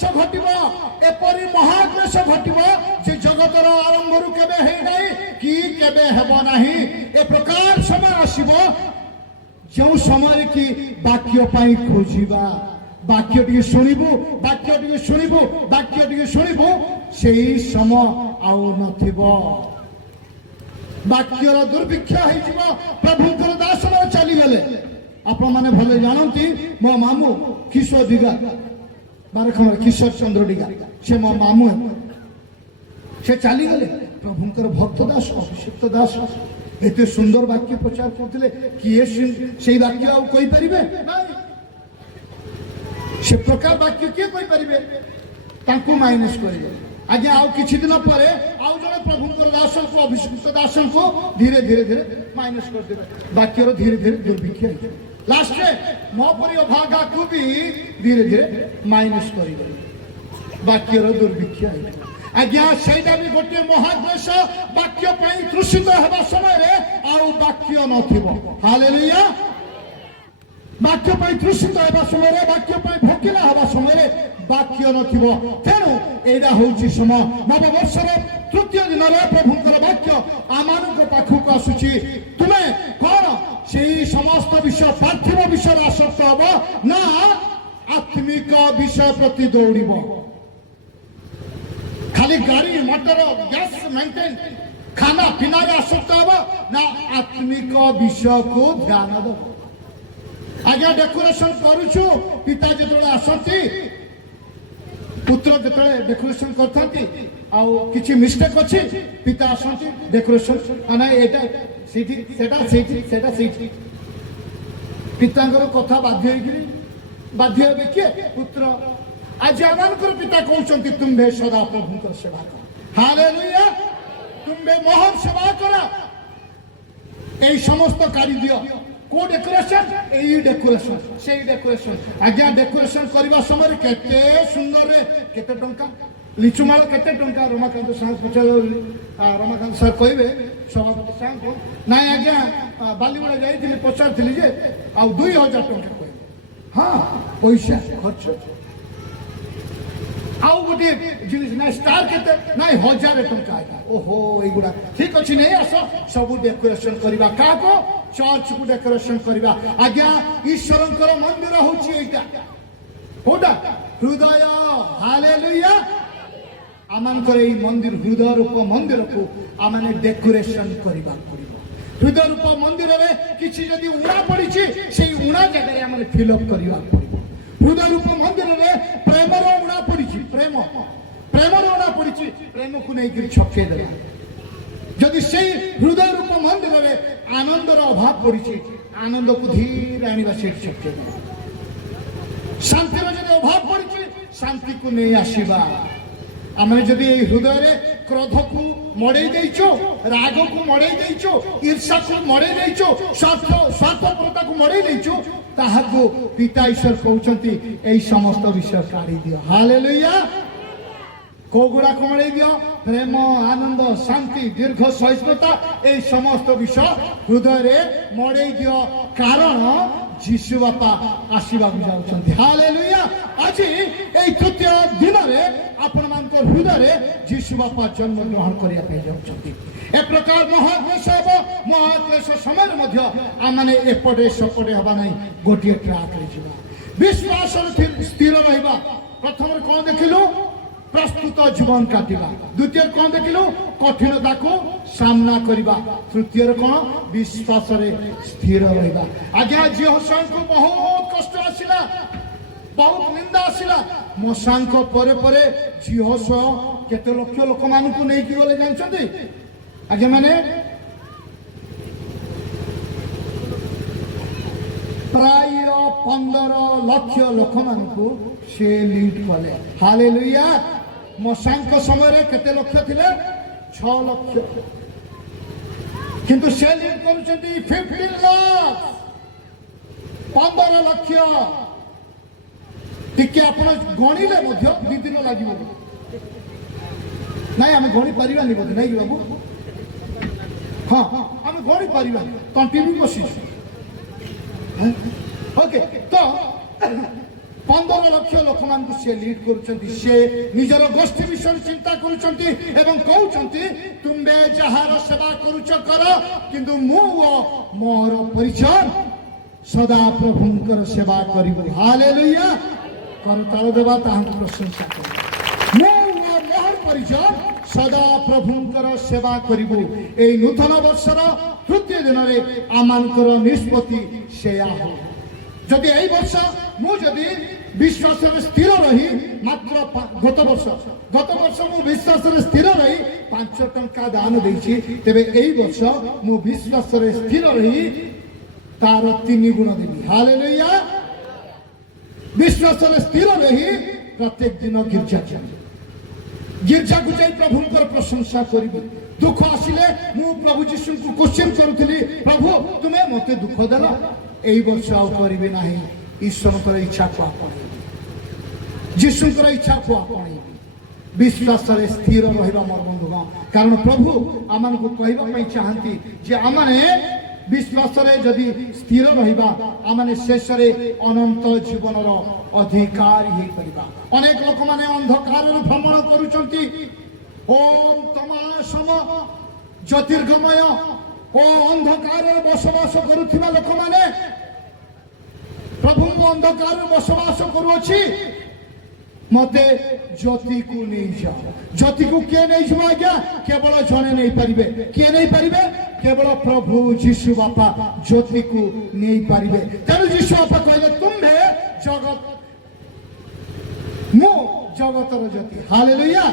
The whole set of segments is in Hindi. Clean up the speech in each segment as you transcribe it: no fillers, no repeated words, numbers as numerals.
क्लेश घटिब एपरी महाक्लेश घटिब जे जगतर आरंभ केबे है नहीं कि केबे हेब नाही ए प्रकार समय आसीब जो समय कि वाक्य पाई खोजिबा वाक्य टी शुणु वाक्य टी शुणु वाक्य टी शुणु से समय आउ नथिब वाक्यर दुर्भिक्ष हो प्रभुंकर दास चलीगले आपण मैंने भले जानती मो मामू किशोर दिगा बारखमर किशोर चंद्र दिगा से मो मामू से चलीगले प्रभुंकर भक्त दास अभिषिक्त दास एते सुंदर वाक्य प्रचार करते किए से वाक्य आउ कही पारे से प्रकार वाक्य किए कही पारे माइनस करेंगे आज्ञा आउ किछि दिन पर आउ जने प्रभुंकर दास को अभिषिक्त दास को धीरे धीरे धीरे माइनस कर देबे वाक्यर धीरे धीरे दुर्भिक्ष लास्ट में मो परि अभागा को भी धीरे धीरे माइनस करिबे वाक्यर दुर्भिक्ष आज्ञा सेटा भी गोटे महाक्लेश वाक्य पई तृषित हेबा समय रे आउ वाक्य नथिबो हालेलुया वाक्य पई तृषित हेबा समय रे वाक्य पई भोकिला हेबा समय रे वाक्य नथिबो तेणु एडा होउची समय नववर्षर तृतीय दिन रे प्रभुंकर वाक्य आमानक पाखक आसुची तुमे कोन सेही समस्त विषय पार्थिव विषय आसक्त हबो ना आत्मिक विषय प्रति दौड़िबो खाली गाड़ी मोटर गैस मेंटेन खाना पीना रे आसक्त हबो ना आत्मिक विषय को ध्यान दो आगे डेकोरेशन करूछु पिता जेतले आसंती पुत्र जो डेकोरेशन करथांती आउ किछि मिस्टेक अछि पिता आसंती डेकोरेशन आना एटा सीठी सेटा सीठी पितांकर कथा बाध्य बाध्य हेबे के पुत्र आज आमानकर पिता कहउचंती तुम्बे सदा प्रभुंकर सेवा कर हालेलुया तुम्बे महान सेवा करा एई समस्त कार्य दियो को डेकोरेशन एई डेकोरेशन सेई डेकोरेशन आज्ञा डेकोरेशन करबा समय केते सुंदर रे केते टंका लिचुमाल केते टंका रमाकांत साह पचार रमाकांत सर कहबे सभापति साह को नाय आज्ञा बालीगुड़ा जाइथिली पचारथिली जे आ 2000 टंका कहबे हां पैसा खर्च आउ गोटे जिनिस ना स्टार केते नाय 1000 टंका आज्ञा ओहो एगुडा ठीक अछि नै आसो सब डेकोरेशन करबा का को चर्च को डेकोरेशन करबा आज्ञा ईश्वरंकर मंदिर होची एटा कोडा हृदय हालेलुया आमानकर ए मंदिर हृदय रूप मंदिर को आमाने डेकोरेशन करबा पड़िबो हृदय रूप मंदिर रे किछि जदी उणा पड़िछि सेई उणा जगह रे आमाने फिल अप करबा पड़िबो हृदय रूप मंदिर रे प्रेम रो उणा पड़िछि प्रेम रो उणा पड़िछि प्रेम को नै कि छके देला जदि से हृदय रूप मंदिर रे आनंदर अभाव पड़ी आनंद को धीरे आने शक्य शांतिर जब अभाव पड़ी शांति को नहीं आसवा आम जदि हृदय रे क्रोध को मड़े देचो राग को मड़े देचो ईर्षा को मड़े देचो स्वार्थपरता को मड़े देचो ताहाको पिता ईश्वर कहउचंती एई समस्त विषय काढ़ी दियो हालेलुया कोगुड़ा कमड़े दियो प्रेम आनंद शांति दीर्घ सहिष्णुता ए समस्त विषय हृदय रे मड़े दियो कारण जीशु बापा आशीर्वा जाउछंती हालेलुया आज ए तृतीय दिन रे आपण मानकर हृदय रे जीशु बापा जन्म ग्रहण करिया पे जाउछंती ए प्रकार महाक्लेश समय मध्य आमाने एपटे सपटे हबा नै गोटिए ट्रैक रे जिबा विश्वास स्थिर रहबा प्रथम कोन देखिलु प्रस्तुत जीवन काटिबा द्वितीय कौन देखिलु कठिनता को सामना करिबा तृतीय कौन विश्वास रे स्थिर रहबा आज्ञा जीवसन को बहुत कष्ट आसिला बहुत निंदा आसिला मोसांक परे परे जीवस केते लक्ष लोक मान को नै कि बोले जानछथि आज्ञा माने प्राय 15 लाख लोक मान को से लीड कले हालेलुया मोसांक समय रे केते लक्ष थिले 6 लाख किंतु से लीड करूछथि 15 लाख 15 लाख टिके आपण गणिले मध्य 2 दिन लागिबो नाही आमे गणि परिबानी बोध नाही बाबू हां आमे गणि परिबानी कंटिन्यू बसी ओके तो 15 ଲକ୍ଷ ଲୋକମାନଙ୍କୁ ସେ ଲିଡ୍ କରୁଛନ୍ତି। ସେ ନିଜର ଗୋଷ୍ଠୀ ବିଷୟରେ ଚିନ୍ତା କରୁଛନ୍ତି ଏବଂ କହୁଛନ୍ତି ତୁମେ ଯାହାର ସେବା କରୁଛ କର, କିନ୍ତୁ ମୁଁ ଓ ମୋର ପରିଚୟ ସଦା ପ୍ରଭୁଙ୍କର ସେବା କରିବୁ। ହାଲେଲୁୟା। କରତାଳ ଦେବା ତାହାଙ୍କୁ ପ୍ରଶଂସା କରୁ। ମୁଁ ଓ ମୋର ପରିଚୟ ସଦା ପ୍ରଭୁଙ୍କର ସେବା କରିବୁ। এই ନୂତନ ବର୍ଷର ତୃତୀୟ ଦିନରେ ଆମମାନଙ୍କର ନିଷ୍ପତ୍ତି ସେୟା ହଉ। ଯଦି এই ବର୍ଷ ମୁଁ ଯଦି ବିଶ୍ୱାସରେ ସ୍ଥିର ରହି ମାତ୍ର ଗତ ବର୍ଷ ମୁଁ ବିଶ୍ୱାସରେ ସ୍ଥିର ରହି 5 ଟଙ୍କା ଦାନ ଦେଇଛି, ତେବେ এই ବର୍ଷ ମୁଁ ବିଶ୍ୱାସରେ ସ୍ଥିର ରହି ତାର 3 ଗୁଣ ଦେବି। ହାଲେଲୁୟା। ବିଶ୍ୱାସରେ ସ୍ଥିର ରହି ପ୍ରତ୍ୟେକ ଦିନ ଗିର୍ଜାକୁ ଯାଇ ପ୍ରଭୁଙ୍କର ପ୍ରଶଂସା କରିବି। ଦୁଃଖ ଆସିଲେ ମୁଁ ପ୍ରଭୁ ଯୀଶୁଙ୍କୁ କ୍ୱେଶ୍ଚନ୍ କରୁଥିଲି, ପ୍ରଭୁ ତୁମେ ମୋତେ ଦୁଃଖ ଦେଲ, এই ବର୍ଷ ଆଉ କରିବି ନାହିଁ। ଈଶ୍ୱରଙ୍କର ଇଚ୍ଛାକୁ ଆପଣେଇବି, ଯୀଶୁଙ୍କର ଇଚ୍ଛାକୁ ଆପଣେଇବି। ବିଶ୍ୱାସରେ ସ୍ଥିର ରହିବା ମୋର ବନ୍ଧୁଗଣ, କାରଣ ପ୍ରଭୁ ଆମମାନଙ୍କୁ କହିବା ପାଇଁ ଚାହାନ୍ତି ଯେ ଆମମାନେ ବିଶ୍ୱାସରେ ଯଦି ସ୍ଥିର ରହିବା, ଆମମାନେ ଶେଷରେ ଅନନ୍ତ ଜୀବନର ଅଧିକାରୀ ହେଇପାରିବା। ଅନେକ ଲୋକମାନେ ଅନ୍ଧକାରରେ ଭ୍ରମଣ କରୁଛନ୍ତି। ଓମ୍ ତମସମ ଜ୍ୟୋତିର୍ଗମୟ ଓ ଅନ୍ଧକାରରେ ବସବାସ କରୁଥିବା ଲୋକମାନେ ପ୍ରଭୁଙ୍କ ଅନ୍ଧକାରରେ ବସବାସ କରୁଅଛି, ମତେ ଜ୍ୟୋତିକୁ ନେଇଯାଅ। ଜ୍ୟୋତିକୁ କିଏ ନେଇଯିବ ଆଜ୍ଞା? କେବଳ ଜଣେ ନେଇପାରିବେ। କିଏ ନେଇପାରିବେ? କେବଳ ପ୍ରଭୁ ଯୀଶୁ ବାପା ଜ୍ୟୋତିକୁ ନେଇପାରିବେ। ତେଣୁ ଯୀଶୁ ବାପା କହିଲେ ତୁମେ ଜଗତ, ମୁଁ ଜଗତର ଜ୍ୟୋତି। ହାଲେଲୁୟା।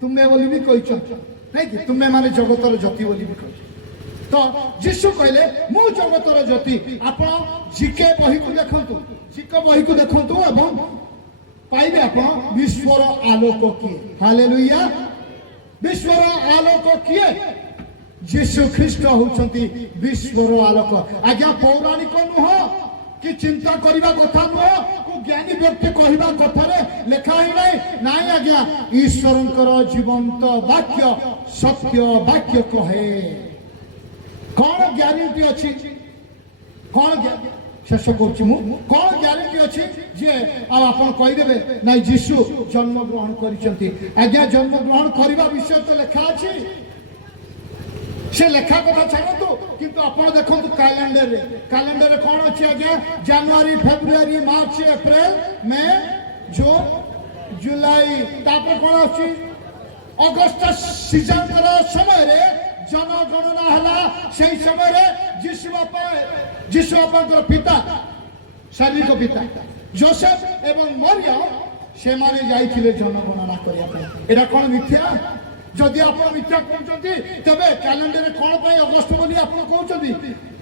ତୁମେ ବୋଲି ବି କହିଛନ୍ତି ନାଇଁ କି? ତୁମେ ମାନେ ଜଗତର ଜ୍ୟୋତି ବୋଲି ବି କହିଛନ୍ତି। ତ ଯୀଶୁ କହିଲେ ମୁଁ ଜଗତର ଜ୍ୟୋତି। ଆପଣ ଜିକେ ବହିକୁ ଦେଖନ୍ତୁ, ଜିକେ ବହିକୁ ଦେଖନ୍ତୁ ଏବଂ ପାଇବେ ଆପଣ ବିଶ୍ୱର ଆଲୋକ କିଏ। ହାଲେଲୁୟା। ବିଶ୍ୱର ଆଲୋକ କିଏ? ଯୀଶୁ ଖ୍ରୀଷ୍ଟ ହେଉଛନ୍ତି ବିଶ୍ୱର ଆଲୋକ। ଆଜ୍ଞା ପୌରାଣିକ ନୁହଁ କି ଚିନ୍ତା କରିବା କଥା ନୁହଁ, ଜ୍ଞାନୀ ବ୍ୟକ୍ତି କହିବା କଥାରେ ଲେଖା ହିଁ ନାହିଁ। ନାଇଁ ଆଜ୍ଞା, ଈଶ୍ୱରଙ୍କର ଜୀବନ୍ତ ବାକ୍ୟ ସତ୍ୟ ବାକ୍ୟ କହେ। କଣ ଗ୍ୟାରେଣ୍ଟି ଅଛି? କଣ ଶେଷ କରୁଛି ମୁଁ, କଣ ଗ୍ୟାରେଣ୍ଟି ଅଛି ଯେ ଆଉ ଆପଣ କହିଦେବେ ନାଇଁ ଯୀଶୁ ଜନ୍ମଗ୍ରହଣ କରିଛନ୍ତି? ଆଜ୍ଞା ଜନ୍ମଗ୍ରହଣ କରିବା ବିଷୟ ତ ଲେଖା ଅଛି, ସେ ଲେଖା କଥା ଛାଡ଼ନ୍ତୁ, କିନ୍ତୁ ଆପଣ ଦେଖନ୍ତୁ କ୍ୟାଲେଣ୍ଡରରେ କଣ ଅଛି ଆଜ୍ଞା? ଜାନୁଆରୀ, ଫେବୃଆରୀ, ମାର୍ଚ୍ଚ, ଏପ୍ରିଲ, ମେ, ଜୁନ, ଜୁଲାଇ, ତାପରେ କଣ ଅଛି? ଅଗଷ୍ଟ ସିଜନର ସମୟରେ ଜନଗଣନା ହେଲା। ସେଇ ସମୟରେ ଯୀଶୁ ବାପାଙ୍କର ପିତା, ଶାରୀରିକ ପିତା ଯୋସେଫ ଏବଂ ମରିୟମ ସେମାନେ ଯାଇଥିଲେ ଜନଗଣନା କରିବା ପାଇଁ। ଏଇଟା କଣ ମିଥ୍ୟା? ଯଦି ଆପଣ ମିଥ୍ୟା କହୁଛନ୍ତି ତେବେ କ୍ୟାଲେଣ୍ଡରରେ କଣ ପାଇଁ ଅଗଷ୍ଟ ବୋଲି ଆପଣ କହୁଛନ୍ତି?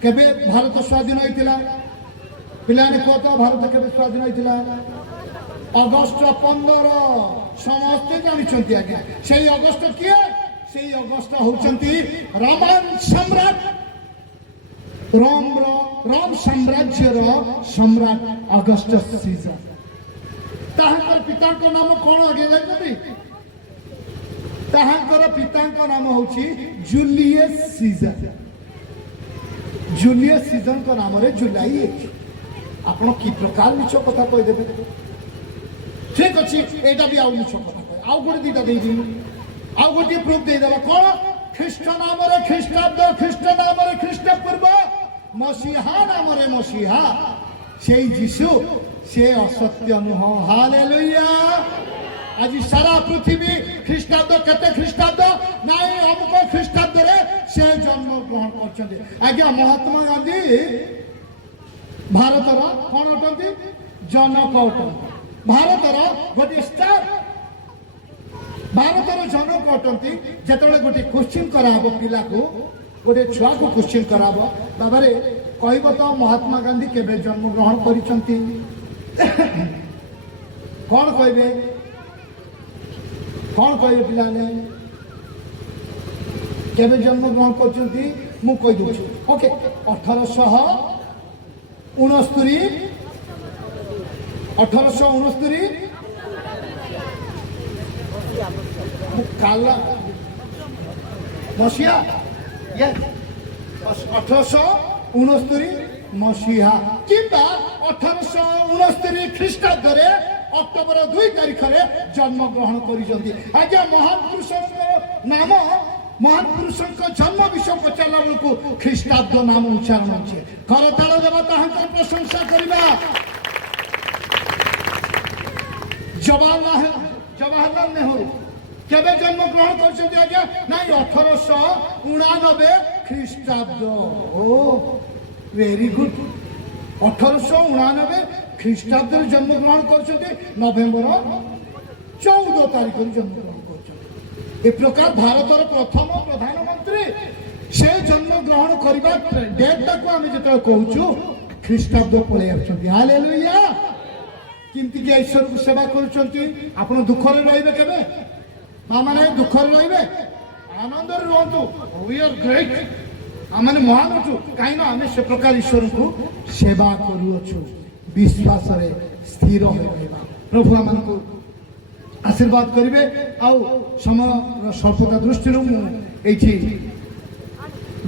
କେବେ ଭାରତ ସ୍ୱାଧୀନ ହେଇଥିଲା? ପିଲାମାନେ କୁହ ତ, ଭାରତ କେବେ ସ୍ୱାଧୀନ ହେଇଥିଲା? ଅଗଷ୍ଟ 15। ସମସ୍ତେ ଜାଣିଛନ୍ତି ଆଜ୍ଞା। ସେଇ ଅଗଷ୍ଟ କିଏ? ସେଇ ଅଗଷ୍ଟ ହଉଛନ୍ତି ରୋମାନ ସମ୍ରାଟ, ରୋମ ସାମ୍ରାଜ୍ୟର ସମ୍ରାଟ ଅଗଷ୍ଟ ସିଜର। ତାହାଙ୍କର ପିତାଙ୍କ ନାମ କଣ ଆଜ୍ଞା ଜାଣିଛନ୍ତି? ତାହାଙ୍କର ପିତାଙ୍କ ନାମ ହଉଛି ଜୁଲିୟସ ସିଜର। ଜୁଲିୟସ ସିଜରଙ୍କ ନାମରେ ଜୁଲାଇ ହେଇଛି। ଆପଣ କି ପ୍ରକାର ମିଛ କଥା କହିଦେବେ? ଠିକ ଅଛି, ଏଇଟା ବି ଆଉ ମିଛ କଥା କହ। ଆଉ ଗୋଟେ ଦିଟା ଦେଇଦେବି, ଆଉ ଗୋଟିଏ ପ୍ରୁଫ୍ ଦେଇଦେବା। କଣ? ଖ୍ରୀଷ୍ଟ ନାମରେ ଖ୍ରୀଷ୍ଟାବ୍ଦ, ଖ୍ରୀଷ୍ଟ ନାମରେ ଖ୍ରୀଷ୍ଟପୂର୍ବ, ମସିହା ନାମରେ ମସିହା। ସେଇ ଯୀଶୁ ସେ ଅସତ୍ୟ ନୁହଁ। ହାଲେଲୁୟା। ଆଜି ସାରା ପୃଥିବୀ ଖ୍ରୀଷ୍ଟାବ୍ଦ କେତେ ଖ୍ରୀଷ୍ଟାବ୍ଦ ନାଇଁ ଅମୁକ ଖ୍ରୀଷ୍ଟାବ୍ଦରେ ସେ ଜନ୍ମ ଗ୍ରହଣ କରିଛନ୍ତି। ଆଜ୍ଞା ମହାତ୍ମା ଗାନ୍ଧୀ ଭାରତର କଣ ଅଟନ୍ତି? ଜନକ ଅଟନ୍ତି। ଭାରତର ଗୋଟିଏ ଷ୍ଟାର, ଭାରତର ଜନକ ଅଟନ୍ତି। ଯେତେବେଳେ ଗୋଟିଏ କ୍ୱେଶ୍ଚିନ୍ କରାହବ ପିଲାକୁ, ଗୋଟିଏ ଛୁଆକୁ କ୍ୱେଶ୍ଚିନ୍ କରାହବ, ତାପରେ କହିବ ତ ମହାତ୍ମା ଗାନ୍ଧୀ କେବେ ଜନ୍ମଗ୍ରହଣ କରିଛନ୍ତି? କଣ କହିବେ? କଣ କହିବେ ପିଲାମାନେ? କେବେ ଜନ୍ମଗ୍ରହଣ କରିଛନ୍ତି? ମୁଁ କହିଦେଉଛି। ଓକେ, 1869 କାଲା ମସିହା, 1869 ମସିହା କିମ୍ବା 1869 ଖ୍ରୀଷ୍ଟାବ୍ଦରେ ଅକ୍ଟୋବର 2 ତାରିଖରେ ଜନ୍ମଗ୍ରହଣ କରିଛନ୍ତି। ଆଜ୍ଞା ମହାନ ପୁରୁଷଙ୍କ ନାମ ମହାନ ପୁରୁଷଙ୍କ ଜନ୍ମ ବିଷୟ ପଚାରିଲା ବେଳକୁ ଖ୍ରୀଷ୍ଟାବ୍ଦ ନାମ ଉଚ୍ଚାରଣ ଅଛି। କରତାଳ ଦେବା ତାହାଙ୍କର ପ୍ରଶଂସା କରିବା। ଜବାହରଲାଲ ନେହେରୁ କେବେ ଜନ୍ମଗ୍ରହଣ କରିଛନ୍ତି ଆଜ୍ଞା? ନାଇଁ 1889 ଖ୍ରୀଷ୍ଟାବ୍ଦ। ଓ ଭେରି ଗୁଡ୍। 1889 ଖ୍ରୀଷ୍ଟାବ୍ଦରେ ଜନ୍ମଗ୍ରହଣ କରିଛନ୍ତି। ନଭେମ୍ବର 14 ତାରିଖରେ ଜନ୍ମଗ୍ରହଣ କରିଛନ୍ତି। ଏ ପ୍ରକାର ଭାରତର ପ୍ରଥମ ପ୍ରଧାନମନ୍ତ୍ରୀ ସେ ଜନ୍ମଗ୍ରହଣ କରିବା ଡେଟ୍ଟାକୁ ଆମେ ଯେତେବେଳେ କହୁଛୁ ଖ୍ରୀଷ୍ଟାବ୍ଦ ପଳେଇ ଆସୁଛନ୍ତି। ହାଲେଲୁୟା। କେମିତି କି ଈଶ୍ୱରକୁ ସେବା କରୁଛନ୍ତି। ଆପଣ ଦୁଃଖରେ ରହିବେ କେବେ? ମା ମାନେ ଦୁଃଖରେ ରହିବେ, ଆନନ୍ଦରେ ରୁହନ୍ତୁ। We are great. ଆମେ ମହାନ ଅଛୁ କାହିଁକି ଆମେ ସେ ପ୍ରକାର ଈଶ୍ୱରଙ୍କୁ ସେବା କରୁଅଛୁ। ବିଶ୍ୱାସରେ ସ୍ଥିର ହୋଇ ରହିବା। ପ୍ରଭୁ ଆମକୁ ଆଶୀର୍ବାଦ କରିବେ। ଆଉ ସମୟର ସ୍ୱଳ୍ପତା ଦୃଷ୍ଟିରୁ ମୁଁ ଏଇଠି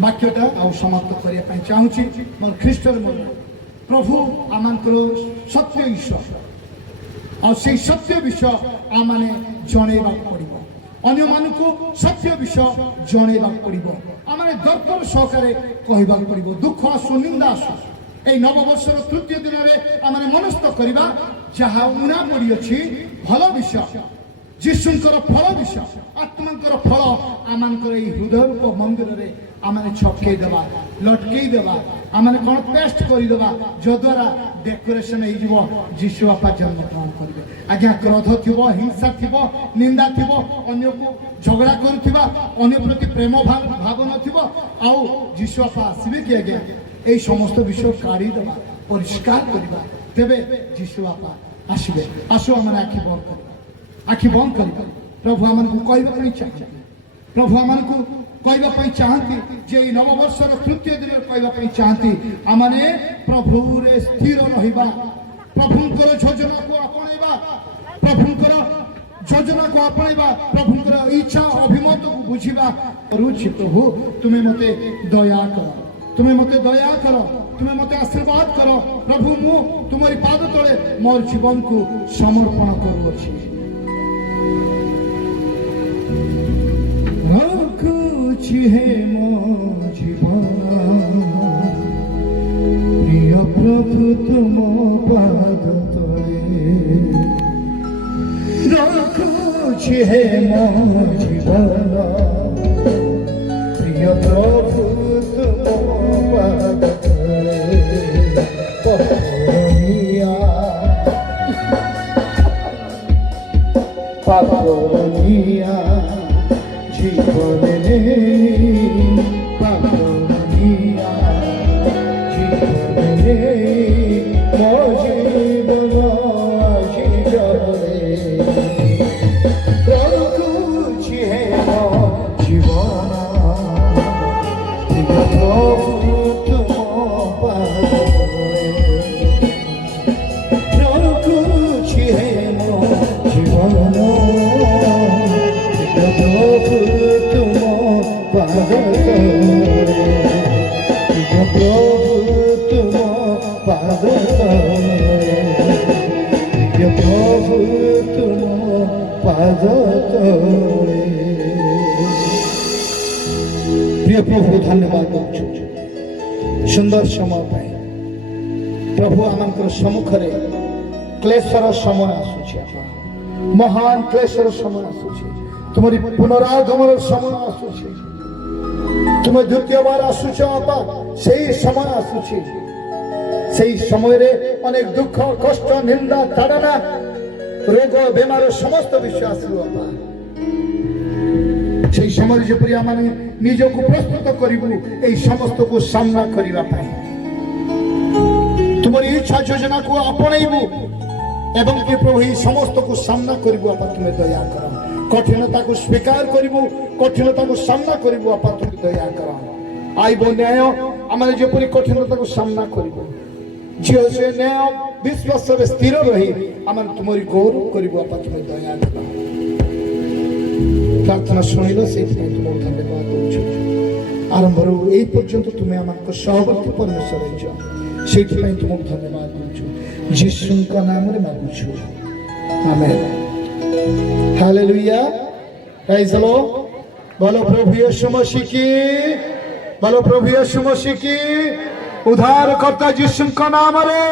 ବାକ୍ୟଟା ଆଉ ସମାପ୍ତ କରିବା ପାଇଁ ଚାହୁଁଛି। ମୋର ଖ୍ରୀଷ୍ଟର ମନ ପ୍ରଭୁ ଆମଙ୍କର ସତ୍ୟ ଈଶ୍ୱର ଆଉ ସେଇ ସତ୍ୟ ବିଷୟ ଆମମାନେ ଜଣେଇବାକୁ ପଡ଼ିବ। ଅନ୍ୟମାନଙ୍କୁ ସତ୍ୟ ବିଷୟ ଜଣେଇବାକୁ ପଡ଼ିବ। ଆମେ ଦର୍ପଣ ସହକାରେ କହିବାକୁ ପଡ଼ିବ। ଦୁଃଖ ଆସୁ ନିନ୍ଦା ଆସୁ এই নববর্ষর তৃতীয় দিନରେ ଆମେ ମନସ୍ଥ କରିବା ଯାହା ଉଣା ପଡ଼ିଅଛି ଭଲ ବିଷୟ, ଯୀଶୁଙ୍କର ଫଳ ବିଷୟ, ଆତ୍ମାଙ୍କର ଫଳ ଆମମାନଙ୍କର ଏଇ ହୃଦୟ ରୂପ ମନ୍ଦିରରେ ଆମେ ଛପକେଇ ଦେବା, ଲଟକେଇ ଦେବା, ଆମେ କ'ଣ ପେଷ୍ଟ କରିଦେବା ଯଦ୍ୱାରା ଡେକୋରେସନ ହେଇଯିବ। ଯୀଶୁ ବାପା ଜନ୍ମଗ୍ରହଣ କରିବେ। ଆଜ୍ଞା କ୍ରୋଧ ଥିବ, ହିଂସା ଥିବ, ନିନ୍ଦା ଥିବ, ଅନ୍ୟକୁ ଝଗଡ଼ା କରୁଥିବା, ଅନ୍ୟ ପ୍ରତି ପ୍ରେମ ଭାବ ନଥିବ, ଆଉ ଯୀଶୁ ବାପା ଆସିବେ କି ଆଜ୍ଞା এই সমস্ত বিষয় কাঢ়িদেবা, পরিষ্কার করিবা, তেবে যিশু বাপা আসবে। আসো আমার আখি বন্ধ করিবা, আখি বন্ধ করিবা। প্রভু আমাকে কইবা পাই চাহান্তি, প্রভু আমাকে কইবা পাই চাহান্তি যে এই নববর্ষর তৃতীয় দিনের কইবা পাই চাহান্তি আমানে প্রভুরে স্থির রহিবা, প্রভুঙ্কর যোজনাকে আপনাইবা, প্রভুঙ্কর যোজনাকে আপনাইবা, প্রভুঙ্কর ইচ্ছা অভিমতকে বুঝিবা। করুছি প্রভু তুমি মতে দয়া কর, তুমি মতে দয়া কর, তুমি মতে আশীর্বাদ কর। প্রভু মু তোমারি পাদ তলে মোর জীবনকু সমর্পণ করুছি। রাখুছি হে মো জীবন প্রিয় প্রভু তুম পাদ তলে, রাখুছি হে মো জীবন প্রিয় প্রভু পাগলিয়া জীবনে পাগলিয়া জীবনে মো জীবন আজি জলে রখুছি হে মো জীবন প্রভু তুম পাদে, রখুছি হে মো জীবন প্রভু তুম পাদে, প্রভু তুম পাদে, প্রভু তুম পাদে। প্রিয় প্রভু ধন্যবাদ দেউଛୁ সুন্দর সময় পাই। প্রভু আমার সম্মুখে ক্লেশর সময় আসুଛି, মহান ক্লেশর সময় আসুଛି, তোমার পুনরাগমনের সময় আসুଛି, তুমি দ্বিতীয়বার আসুছ বাপা, সেই সময় আসুଛି। সেই সময়ে অনেক দুঃখ কষ্ট নিন্দা তাড়না রোগ বেমার সমস্ত বিষয় আসিব বাপা। সেই সময় যেপরি আমি নিজকে প্রস্তুত করিবু এই সমস্তকে সামনা করিবা পাই, তোমার ইচ্ছা যোজনাকে আপনাইবু এবং কি প্রভু এই সমস্তকে সামনা করিবু আপা তুমি দয়া কর। কঠিনতাকে স্বীকার করিবু, কঠিনতাকে সামনা করিবু আপা তুমি দয়া কর। আইব ন্যায় আমি যেপরি কঠিনতাকে সামনা করিবু, ঝিও সে ন্যায় বিশ্বাসরে স্থির রহি আমি তোমার গৌরব করিবু আপা তুমি দয়া কর। প্রার্থনা শুনিল সেইপাই তোমার ধন্যবাদ দেউଛୁ। আরম্ভରୁ এই পর্যন্ত তুমি আমাকে সহবর্তী পরমেশ্বর হইছ, সেইপাই তোমার ধন্যবাদ দেউଛୁ। ଯୀଶୁଙ୍କ ନାମରେ ମାଗୁଛୁ, ଆମେନ୍। ହାଲେଲୁୟା, ପ୍ରାଇଜ୍ ଦ ଲର୍ଡ। बोलो प्रभु यीशु मसीह की, बोलो प्रभु यीशु मसीह की। उद्धारकर्ता यीशु का नाम रे